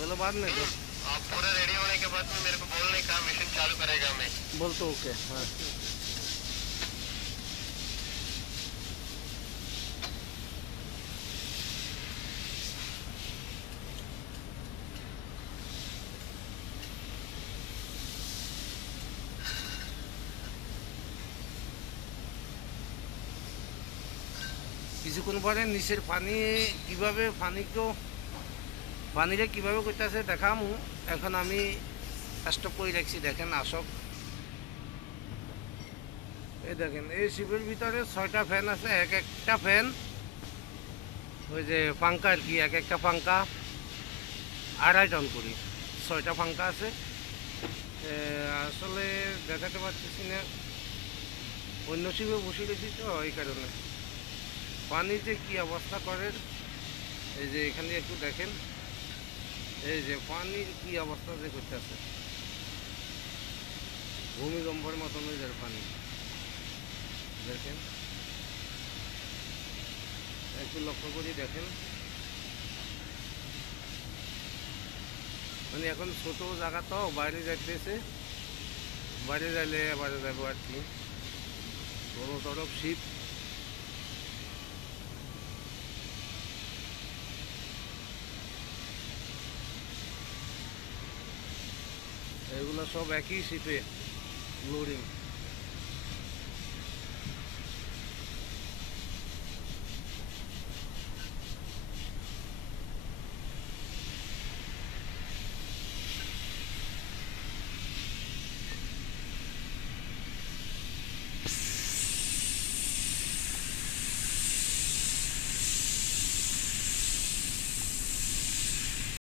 बोलो बाद में तो आप पूरा रेडी होने के बाद में मेरे को बोलने का मिशन चालू करेगा मैं बोल तो ओके हाँ কিছুক্ষণ পরে নিচের পানি কিভাবে পানিরে কিভাবে করতেছে দেখামু এখন আমি স্টপ করে রাখছি দেখেন আসক এই দেখেন এই শিপের ভিতরে 6টা ফ্যান আছে এক একটা ফ্যান ওই যে পাঙ্খা আর কি এক একটা পাঙ্খা 2.5 টন করি 6টা পাঙ্খা আছে আসলে দেখাতে পারতেছি না অন্য শিপে বসে গেছি তো এই কারণে পানি যে কী অবস্থা করে এই যে এখানে একটু দেখেন এই যে পানির কী অবস্থা যে করতেছে ভূমিকম্পের মতন হয়ে যায় পানি দেখেন একটু লক্ষ্য করে দেখেন মানে এখন ছোটো জায়গা তো বাইরে যাইতেছে বাইরে যাইলে বাইরে যাবো আর কি বড় তরফ শিপ এগুলো সব একই শিপে লোডিং